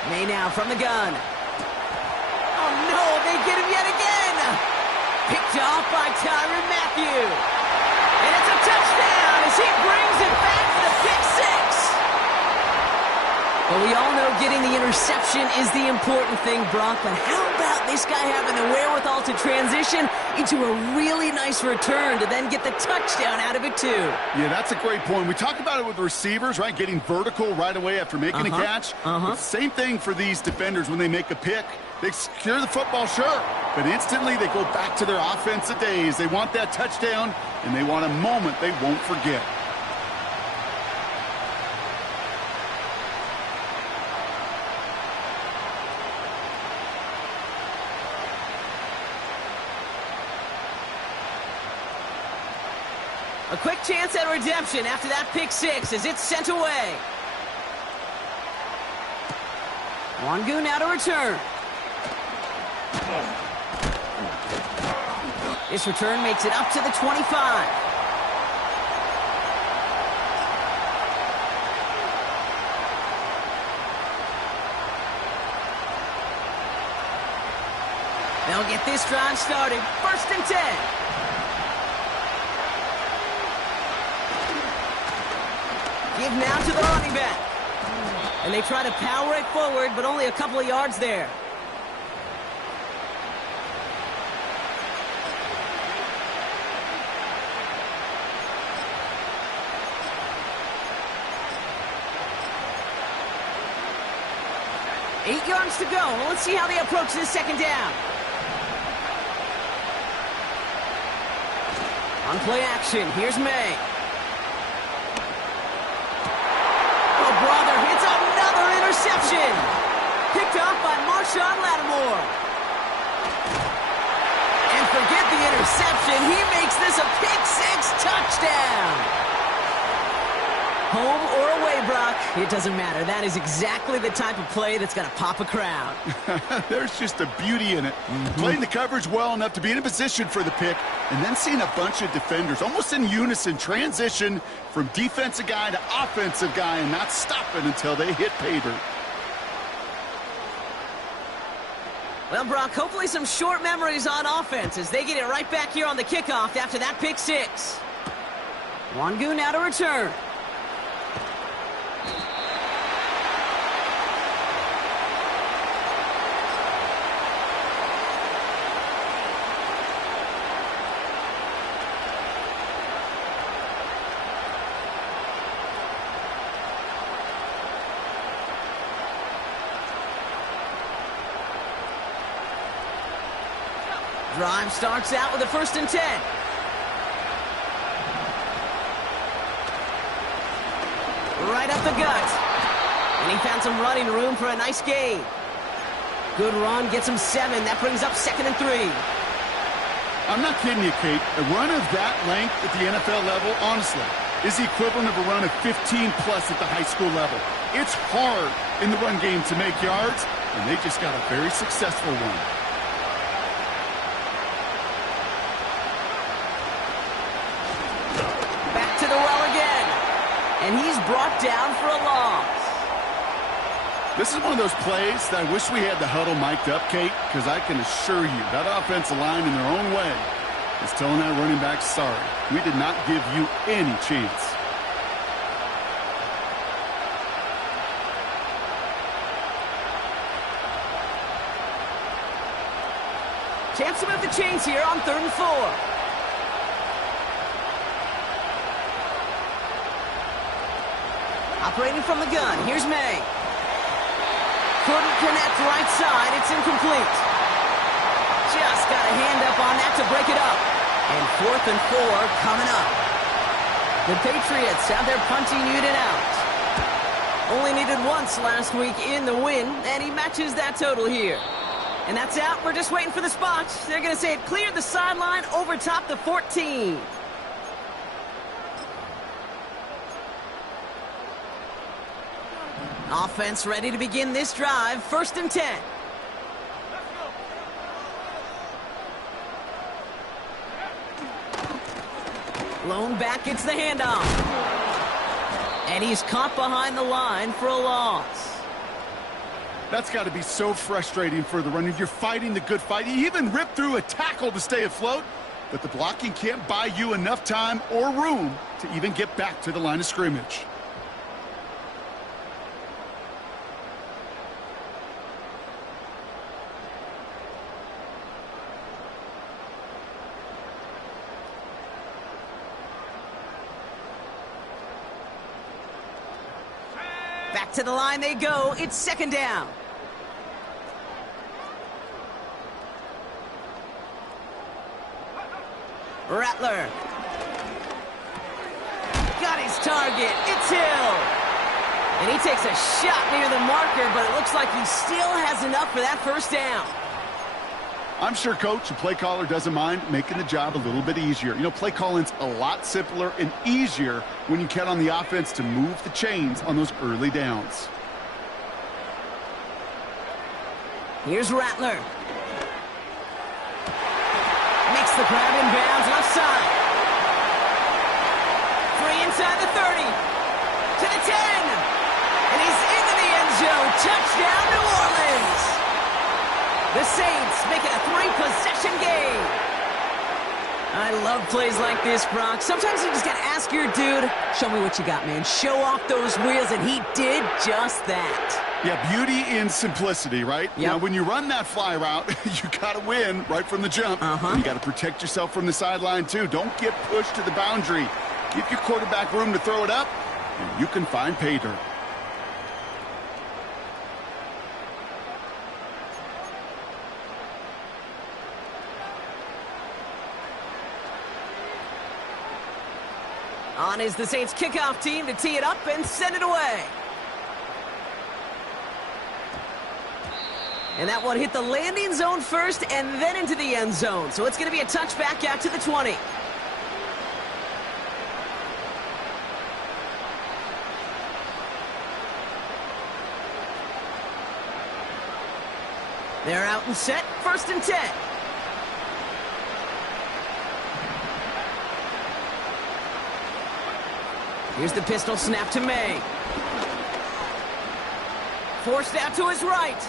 May now from the gun. Oh, no, they get him yet again. Picked off by Tyrann Mathieu. And it's a touchdown as he brings it back for the pick 6. Well, we all know getting the interception is the important thing, Brock, but how about this guy having the wherewithal to transition into a really nice return to then get the touchdown out of it, too? Yeah, that's a great point. We talk about it with receivers, right? Getting vertical right away after making a catch. Same thing for these defenders when they make a pick. They secure the football, sure, but instantly they go back to their offensive days. They want that touchdown, and they want a moment they won't forget. A quick chance at redemption after that pick 6 as it's sent away. Wangu now to return. This return makes it up to the 25. They'll get this drive started. 1st and 10. Give now to the running back. And they try to power it forward, but only a couple of yards there. Eight yards to go. Well, let's see how they approach this 2nd down. On play action, here's May. Brother hits another interception. Picked off by Marshawn Lattimore. And forget the interception. He makes this a pick 6 touchdown. Home or away, Brock, it doesn't matter. That is exactly the type of play that's going to pop a crowd. There's just a beauty in it. Playing the coverage well enough to be in a position for the pick, and then seeing a bunch of defenders almost in unison transition from defensive guy to offensive guy and not stopping until they hit pay dirt. Well, Brock, hopefully some short memories on offense as they get it right back here on the kickoff after that pick 6. Wangu now to return. Drive starts out with a 1st and 10. Right up the gut. And he found some running room for a nice gain. Good run, gets him 7. That brings up 2nd and 3. I'm not kidding you, Kate. A run of that length at the NFL level, honestly, is the equivalent of a run of 15-plus at the high school level. It's hard in the run game to make yards, and they just got a very successful one. And he's brought down for a loss. This is one of those plays that I wish we had the huddle mic'd up, Kate, because I can assure you that offensive line in their own way is telling that running back, sorry, we did not give you any chance. Chance to move the chains here on 3rd and 4. Operating from the gun, here's May. Couldn't connect right side, it's incomplete. Just got a hand up on that to break it up. And 4th and 4 coming up. The Patriots have their punting unit out. Only needed once last week in the win, and he matches that total here. And that's out. We're just waiting for the spot. They're going to say it cleared the sideline over top the 14. Offense ready to begin this drive. 1st and 10. Lone back gets the handoff. And he's caught behind the line for a loss. That's got to be so frustrating for the running. You're fighting the good fight. You even ripped through a tackle to stay afloat, but the blocking can't buy you enough time or room to even get back to the line of scrimmage. Back to the line they go. It's 2nd down. Rattler. Got his target. It's Hill. And he takes a shot near the marker, but it looks like he still has enough for that 1st down. I'm sure coach and play caller doesn't mind making the job a little bit easier. You know, play calling's a lot simpler and easier when you count on the offense to move the chains on those early downs. Here's Rattler. Makes the grab in bounds left side. Free inside the 30. To the 10. And he's into the end zone. Touchdown, New Orleans. The Saints make it a 3-possession game. I love plays like this, Brock. Sometimes you just got to ask your dude, show me what you got, man. Show off those wheels, and he did just that. Yeah, beauty in simplicity, right? Yep. Now, when you run that fly route, you got to win right from the jump. You got to protect yourself from the sideline, too. Don't get pushed to the boundary. Give your quarterback room to throw it up, and you can find pay dirt. On is the Saints kickoff team to tee it up and send it away. And that one hit the landing zone first and then into the end zone. So it's going to be a touchback out to the 20. They're out and set. 1st and 10. Here's the pistol snap to May. Forced out to his right.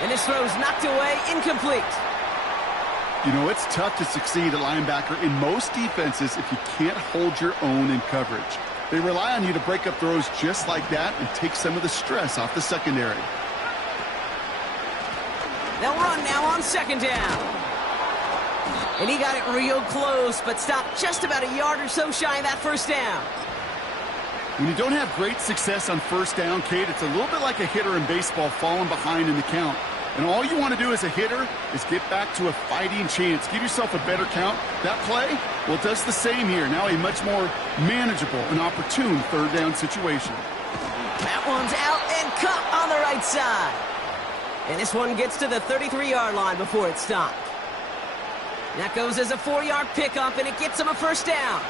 And this throw's knocked away, incomplete. You know, it's tough to succeed at linebacker in most defenses if you can't hold your own in coverage. They rely on you to break up throws just like that and take some of the stress off the secondary. They'll run now on 2nd down. And he got it real close, but stopped just about a yard or so shy of that 1st down. When you don't have great success on 1st down, Kate, it's a little bit like a hitter in baseball falling behind in the count. And all you want to do as a hitter is get back to a fighting chance. Give yourself a better count. That play, well, it does the same here. Now a much more manageable and opportune 3rd down situation. That one's out and cut on the right side. And this one gets to the 33-yard line before it's stopped. That goes as a 4-yard pickup, and it gets him a 1st down.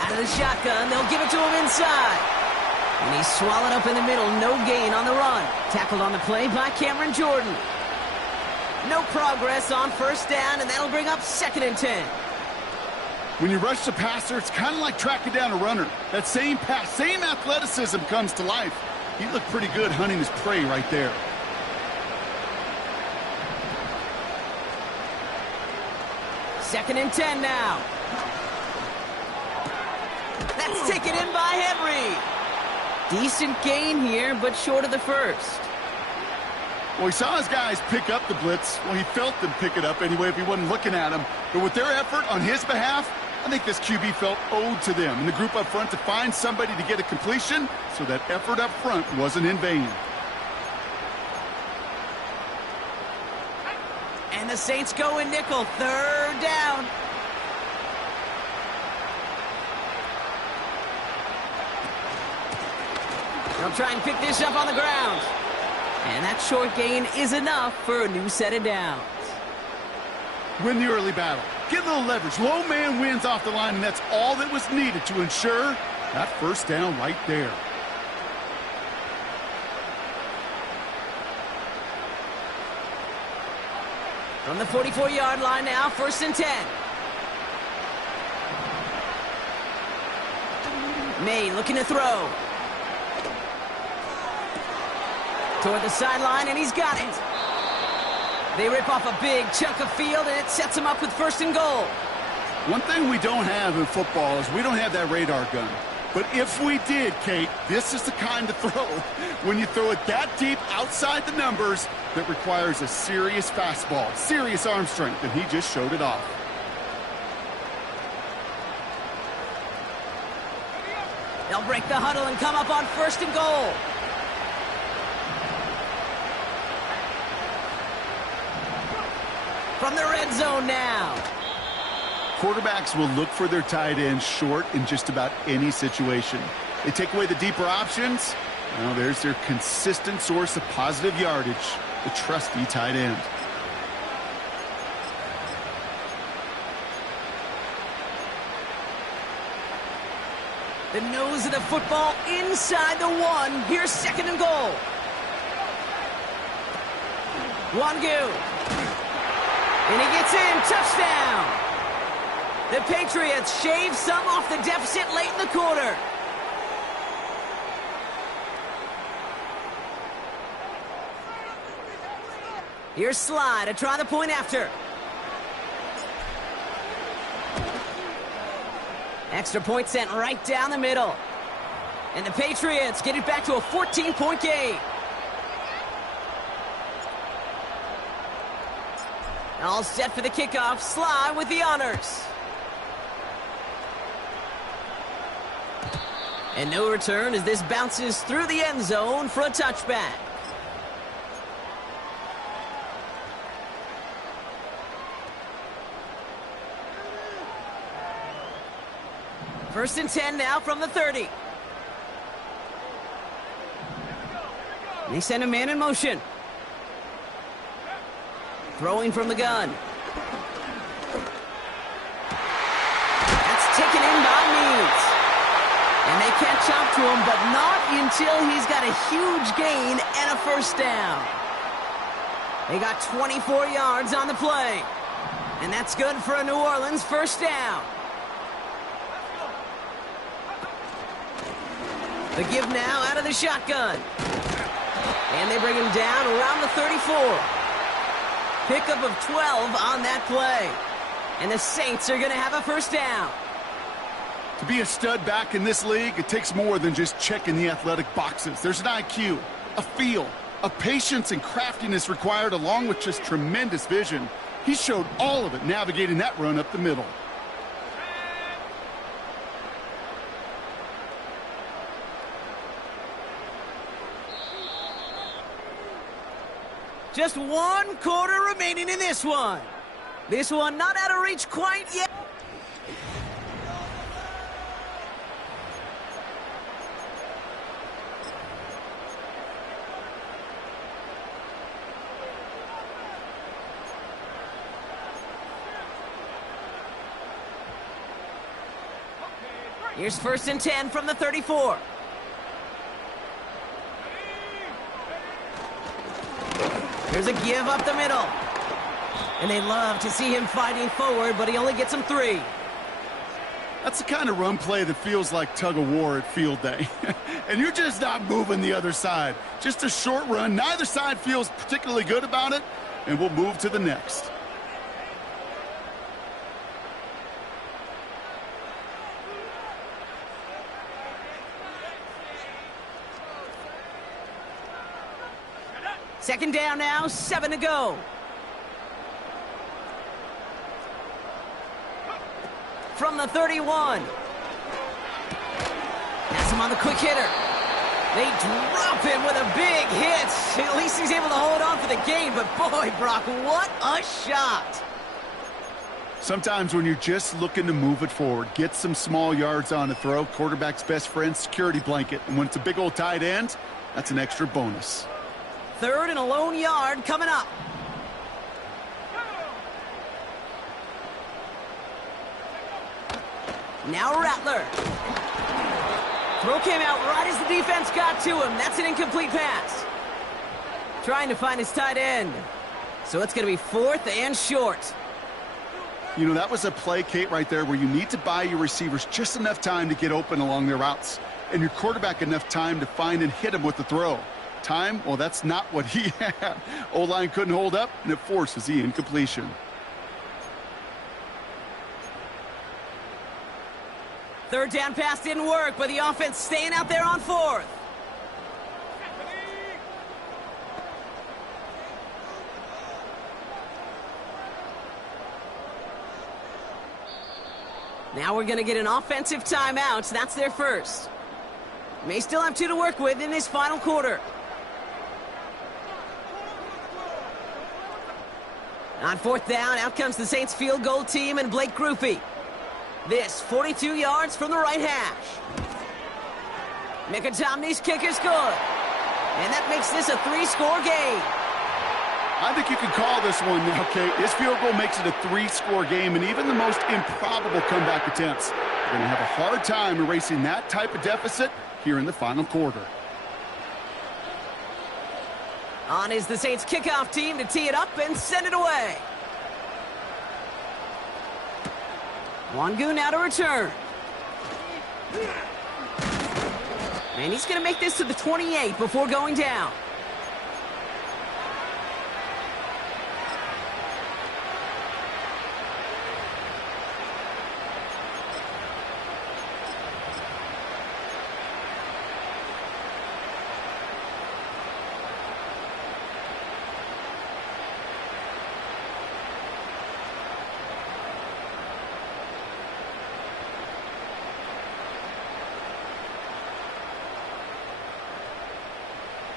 Out of the shotgun, they'll give it to him inside. And he's swallowed up in the middle, no gain on the run. Tackled on the play by Cameron Jordan. No progress on 1st down, and that'll bring up 2nd and 10. When you rush the passer, it's kind of like tracking down a runner. That same pass, same athleticism comes to life. He looked pretty good hunting his prey right there. 2nd and 10 now. That's taken in by Henry. Decent gain here, but short of the first. Well, he saw his guys pick up the blitz. Well, he felt them pick it up anyway if he wasn't looking at him. But with their effort on his behalf, I think this QB felt owed to them and the group up front to find somebody to get a completion, so that effort up front wasn't in vain. And the Saints go in nickel, 3rd down. They'll try and pick this up on the ground. And that short gain is enough for a new set of downs. Win the early battle. Get a little leverage. Low man wins off the line, and that's all that was needed to ensure that 1st down right there. From the 44-yard line now, 1st and 10. May looking to throw. Toward the sideline, and he's got it. They rip off a big chunk of field, and it sets him up with 1st and goal. One thing we don't have in football is we don't have that radar gun. But if we did, Kate, this is the kind of throw. When you throw it that deep outside the numbers, that requires a serious fastball, serious arm strength, and he just showed it off. They'll break the huddle and come up on 1st and goal. From the red zone now. Quarterbacks will look for their tight end short in just about any situation. They take away the deeper options. Well, there's their consistent source of positive yardage, the trusty tight end. The nose of the football inside the 1. Here's 2nd and goal. Wangu. And he gets in. Touchdown. The Patriots shave some off the deficit late in the quarter. Here's Sly to try the point after. Extra point sent right down the middle. And the Patriots get it back to a 14-point game. All set for the kickoff. Sly with the honors. And no return as this bounces through the end zone for a touchback. First and 10 now from the 30. They send a man in motion. Throwing from the gun. That's taken in by Means. And they catch up to him, but not until he's got a huge gain and a 1st down. They got 24 yards on the play. And that's good for a New Orleans 1st down. The give now out of the shotgun. And they bring him down around the 34. Pickup of 12 on that play. And the Saints are going to have a 1st down. To be a stud back in this league, it takes more than just checking the athletic boxes. There's an IQ, a feel, a patience and craftiness required, along with just tremendous vision. He showed all of it navigating that run up the middle. Just 1 quarter remaining in this one. This one not out of reach quite yet. Here's 1st and 10 from the 34. There's a give up the middle. And they love to see him fighting forward, but he only gets him 3. That's the kind of run play that feels like tug of war at field day. And you're just not moving the other side. Just a short run. Neither side feels particularly good about it, and we'll move to the next. Second down now, 7 to go. From the 31. Has him on the quick hitter. They drop him with a big hit. At least he's able to hold on for the gain, but boy, Brock, what a shot. Sometimes when you're just looking to move it forward, get some small yards on a throw, quarterback's best friend, security blanket. And when it's a big old tight end, that's an extra bonus. Third and a lone yard coming up. Now Rattler. Throw came out right as the defense got to him. That's an incomplete pass. Trying to find his tight end. So it's going to be 4th and short. You know, that was a play, Kate, right there where you need to buy your receivers just enough time to get open along their routes. And your quarterback enough time to find and hit him with the throw. Time, well, that's not what he had. O-line couldn't hold up, and it forces the incompletion. Third down pass didn't work, but the offense staying out there on 4th. Now we're going to get an offensive timeout. So that's their first. May still have 2 to work with in this final quarter. On 4th down, out comes the Saints field goal team and Blake Grupe. This 42 yards from the right hash. Mickey kick is good. And that makes this a 3-score game. I think you can call this one now, Kate. This field goal makes it a 3-score game, and even the most improbable comeback attempts are going to have a hard time erasing that type of deficit here in the final quarter. On is the Saints kickoff team to tee it up and send it away. Wangu now to return. And he's going to make this to the 28 before going down.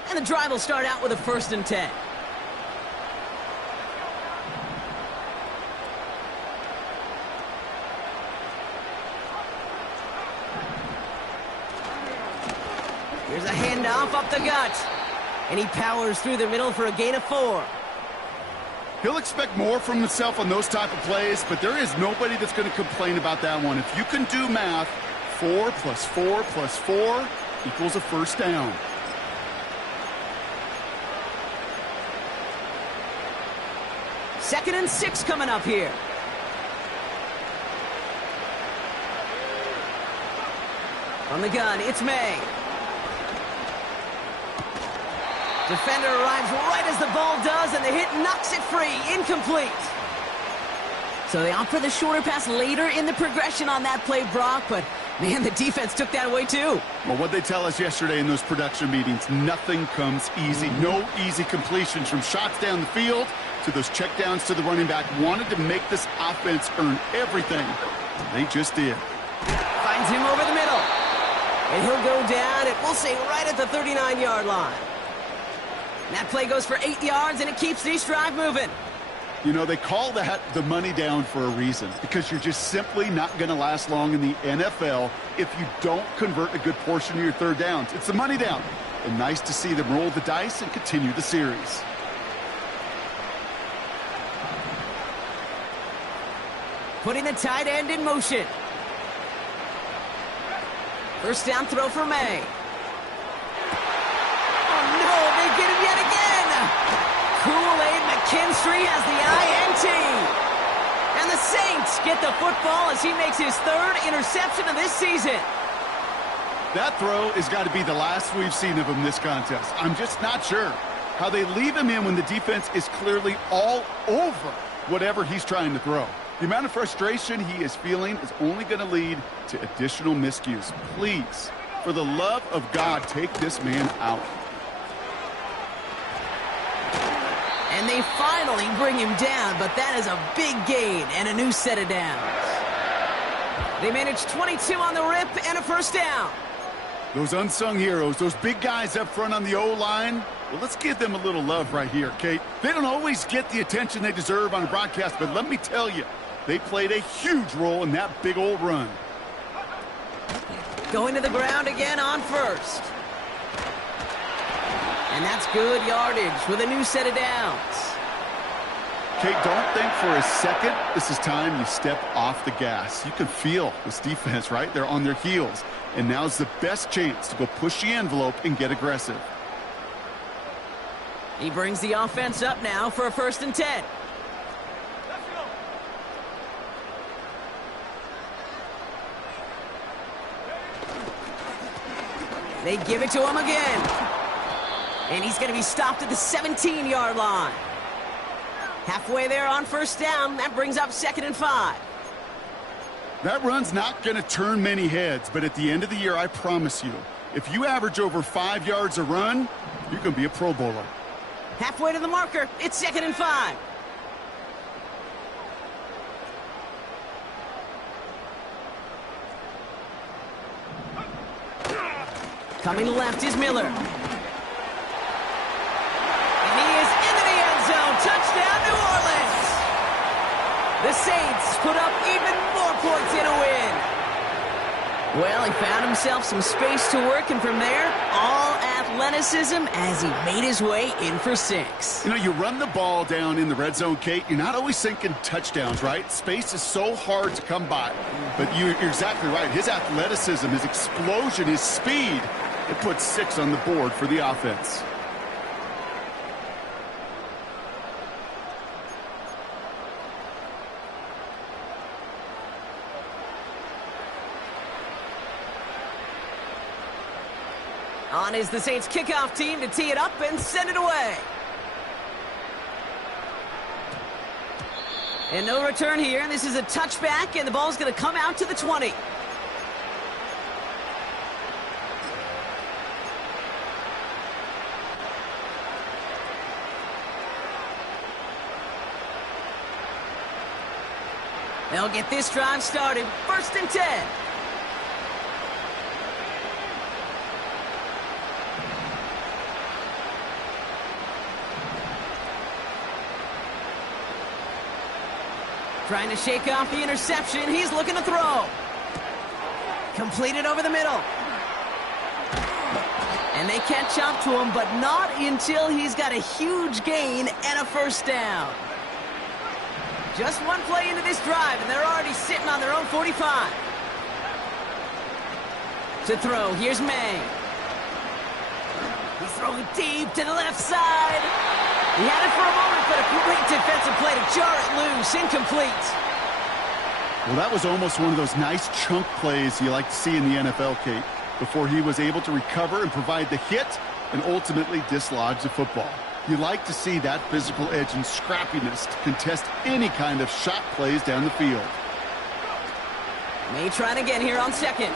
And the drive will start out with a 1st and 10. Here's a handoff up the gut. And he powers through the middle for a gain of 4. He'll expect more from himself on those type of plays, but there is nobody that's going to complain about that one. If you can do math, 4 plus 4 plus 4 equals a 1st down. Second and 6 coming up here. On the gun, it's May. Defender arrives right as the ball does, and the hit knocks it free. Incomplete. So they opt for the shorter pass later in the progression on that play, Brock, but man, the defense took that away too. Well, what they tell us yesterday in those production meetings, nothing comes easy. No easy completions from shots down the field to those checkdowns to the running back. Wanted to make this offense earn everything. They just did. Finds him over the middle. And he'll go down, and we'll say right at the 39-yard line. And that play goes for 8 yards, and it keeps this drive moving. You know, they call that the money down for a reason, because you're just simply not going to last long in the NFL if you don't convert a good portion of your third downs. It's the money down. And nice to see them roll the dice and continue the series. Putting the tight end in motion. First down throw for May. Oh, no, they get him yet again. Kool-Aid McKinstry has the INT. And the Saints get the football as he makes his 3rd interception of this season. That throw has got to be the last we've seen of him this contest. I'm just not sure how they leave him in when the defense is clearly all over whatever he's trying to throw. The amount of frustration he is feeling is only going to lead to additional miscues. Please, for the love of God, take this man out. And they finally bring him down, but that is a big gain and a new set of downs. They managed 22 on the rip and a first down. Those unsung heroes, those big guys up front on the O-line, well, let's give them a little love right here, Kate. They don't always get the attention they deserve on a broadcast, but let me tell you, they played a huge role in that big old run. Going to the ground again on first. And that's good yardage with a new set of downs. Kate, don't think for a second this is time you step off the gas. You can feel this defense, right? They're on their heels. And now's the best chance to go push the envelope and get aggressive. He brings the offense up now for a 1st and 10. They give it to him again. And he's going to be stopped at the 17-yard line. Halfway there on 1st down. That brings up 2nd and 5. That run's not going to turn many heads, but at the end of the year, I promise you, if you average over 5 yards a run, you're going to be a Pro Bowler. Halfway to the marker. It's 2nd and 5. Coming left is Miller. And he is into the end zone. Touchdown, New Orleans. The Saints put up even more points in a win. Well, he found himself some space to work, and from there, all athleticism as he made his way in for 6. You know, you run the ball down in the red zone, Kate, you're not always thinking touchdowns, right? Space is so hard to come by. But you're exactly right. His athleticism, his explosion, his speed, it puts 6 on the board for the offense. On is the Saints kickoff team to tee it up and send it away. And no return here. This is a touchback, and the ball's going to come out to the 20. They'll get this drive started. 1st and 10. Trying to shake off the interception. He's looking to throw. Completed over the middle. And they catch up to him, but not until he's got a huge gain and a 1st down. Just one play into this drive, and they're already sitting on their own 45. To throw, here's May. He's throwing deep to the left side. He had it for a moment, but a great defensive play to jar it loose. Incomplete. Well, that was almost one of those nice chunk plays you like to see in the NFL, Kate, before he was able to recover and provide the hit and ultimately dislodge the football. You like to see that physical edge and scrappiness to contest any kind of shot plays down the field. May trying again here on 2nd.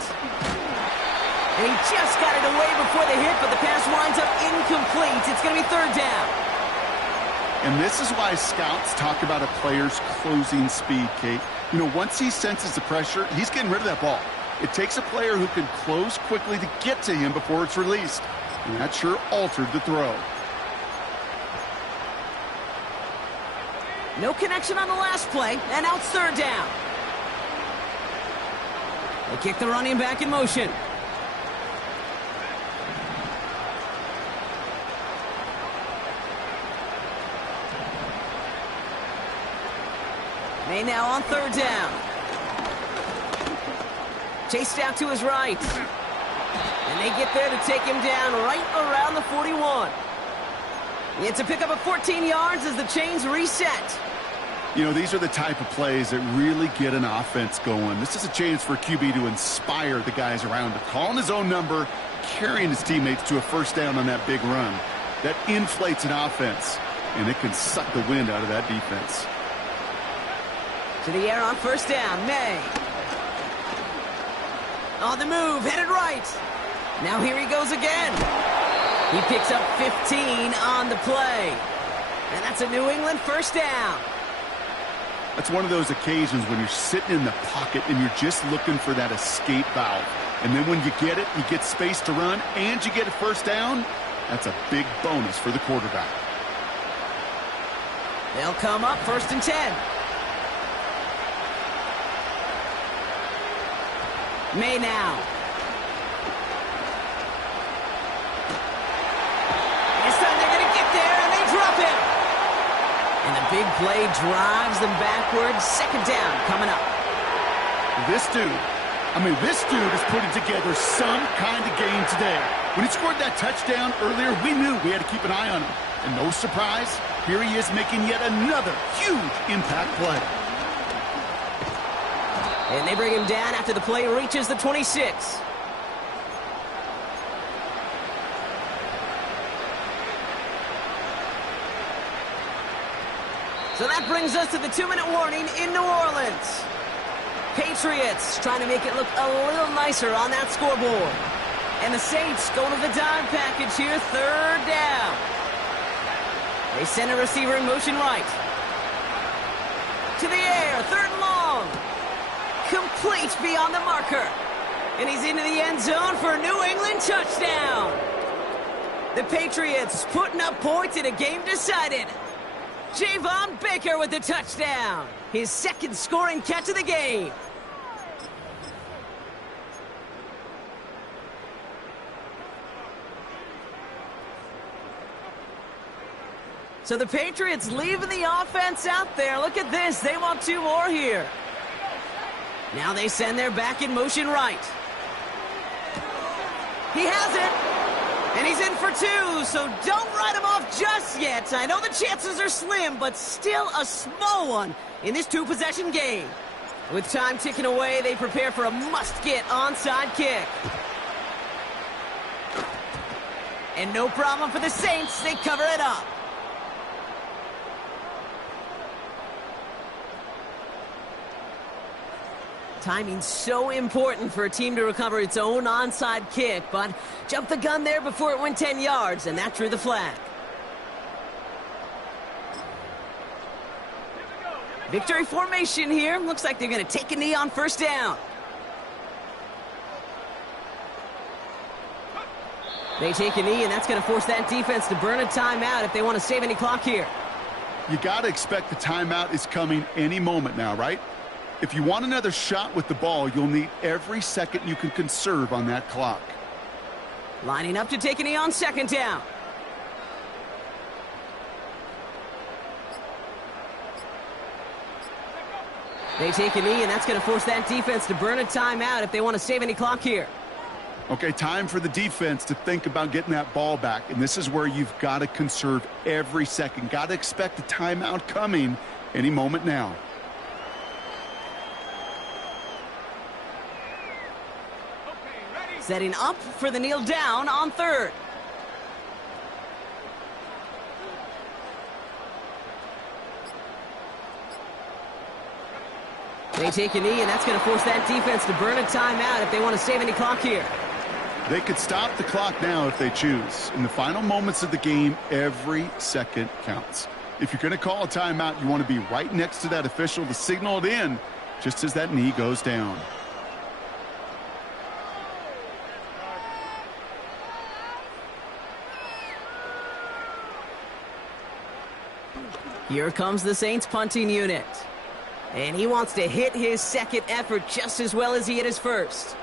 And he just got it away before the hit, but the pass winds up incomplete. It's going to be 3rd down. And this is why scouts talk about a player's closing speed, Kate. You know, once he senses the pressure, he's getting rid of that ball. It takes a player who can close quickly to get to him before it's released. And that sure altered the throw. No connection on the last play, and now it's 3rd down. They kick the running back in motion. May now on 3rd down. Chased out to his right. And they get there to take him down right around the 41. It's a pickup of 14 yards as the chains reset. You know, these are the type of plays that really get an offense going. This is a chance for QB to inspire the guys around him. Calling his own number, carrying his teammates to a 1st down on that big run. That inflates an offense, and it can suck the wind out of that defense. To the air on 1st down, May. On the move, headed right. Now here he goes again. He picks up 15 on the play. And that's a New England first down. That's one of those occasions when you're sitting in the pocket and you're just looking for that escape valve. And then when you get it, you get space to run, and you get a first down. That's a big bonus for the quarterback. They'll come up 1st and 10. May now. This time they're going to get there, and they drop him. And the big play drives them backwards. 2nd down coming up. This dude is putting together some kind of game today. When he scored that touchdown earlier, we knew we had to keep an eye on him. And no surprise, here he is making yet another huge impact play. And they bring him down after the play reaches the 26. So that brings us to the 2-minute warning in New Orleans. Patriots trying to make it look a little nicer on that scoreboard. And the Saints going to the dime package here, 3rd down. They send a receiver in motion right. To the air, 3rd and long. Complete beyond the marker. And he's into the end zone for a New England touchdown. The Patriots putting up points in a game decided. Javon Baker with the touchdown. His 2nd scoring catch of the game. So the Patriots leaving the offense out there. Look at this. They want 2 more here. Now they send their back in motion right. He has it. And he's in for 2, so don't write him off just yet. I know the chances are slim, but still a small one in this 2-possession game. With time ticking away, they prepare for a must-get onside kick. And no problem for the Saints. They cover it up. Timing's so important for a team to recover its own onside kick, but jumped the gun there before it went 10 yards, and that drew the flag. Victory formation here. Looks like they're going to take a knee on 1st down. They take a knee, and that's going to force that defense to burn a timeout if they want to save any clock here. You got to expect the timeout is coming any moment now, right? If you want another shot with the ball, you'll need every second you can conserve on that clock. Lining up to take a knee on 2nd down. They take a knee, and that's going to force that defense to burn a timeout if they want to save any clock here. Okay, time for the defense to think about getting that ball back, and this is where you've got to conserve every second. Got to expect the timeout coming any moment now. Setting up for the kneel down on 3rd. They take a knee, and that's going to force that defense to burn a timeout if they want to save any clock here. They could stop the clock now if they choose. In the final moments of the game, every second counts. If you're going to call a timeout, you want to be right next to that official to signal it in just as that knee goes down. Here comes the Saints punting unit. And he wants to hit his 2nd effort just as well as he hit his 1st.